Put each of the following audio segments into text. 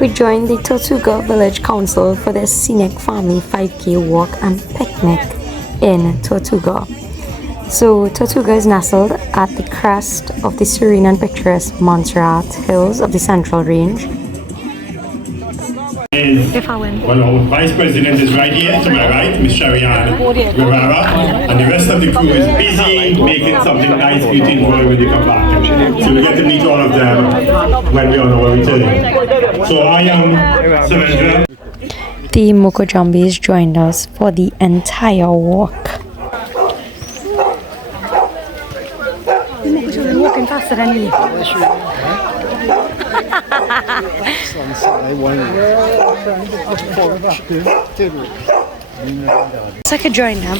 We joined the Tortuga Village Council for their Scenic Family 5K walk and picnic in Tortuga. So Tortuga is nestled at the crest of the serene and picturesque Montserrat Hills of the Central Range. Well, our Vice President is right here to my right, Ms. Sharianne Guevara, and the rest of the crew is busy making something nice for you to enjoy when you come back. So we get to meet all of them when we are on our return. So I am Samantha. The Moko Jumbies joined us for the entire walk. Walking faster than you. So I could join them.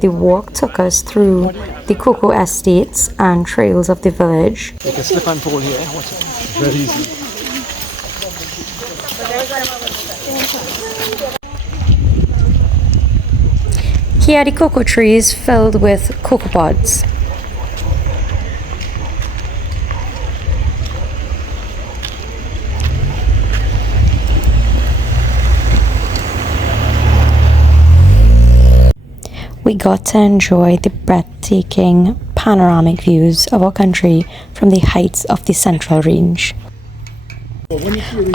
The walk took us through the cocoa estates and trails of the village. You can slip and fall here. Watch it. Very easy. Here are the cocoa trees filled with cocoa pods. We got to enjoy the breathtaking panoramic views of our country from the heights of the Central Range.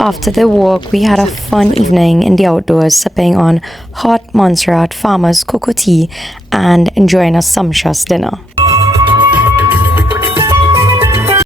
After the walk, we had a fun evening in the outdoors, sipping on hot Montserrat farmers cocoa tea and enjoying a sumptuous dinner.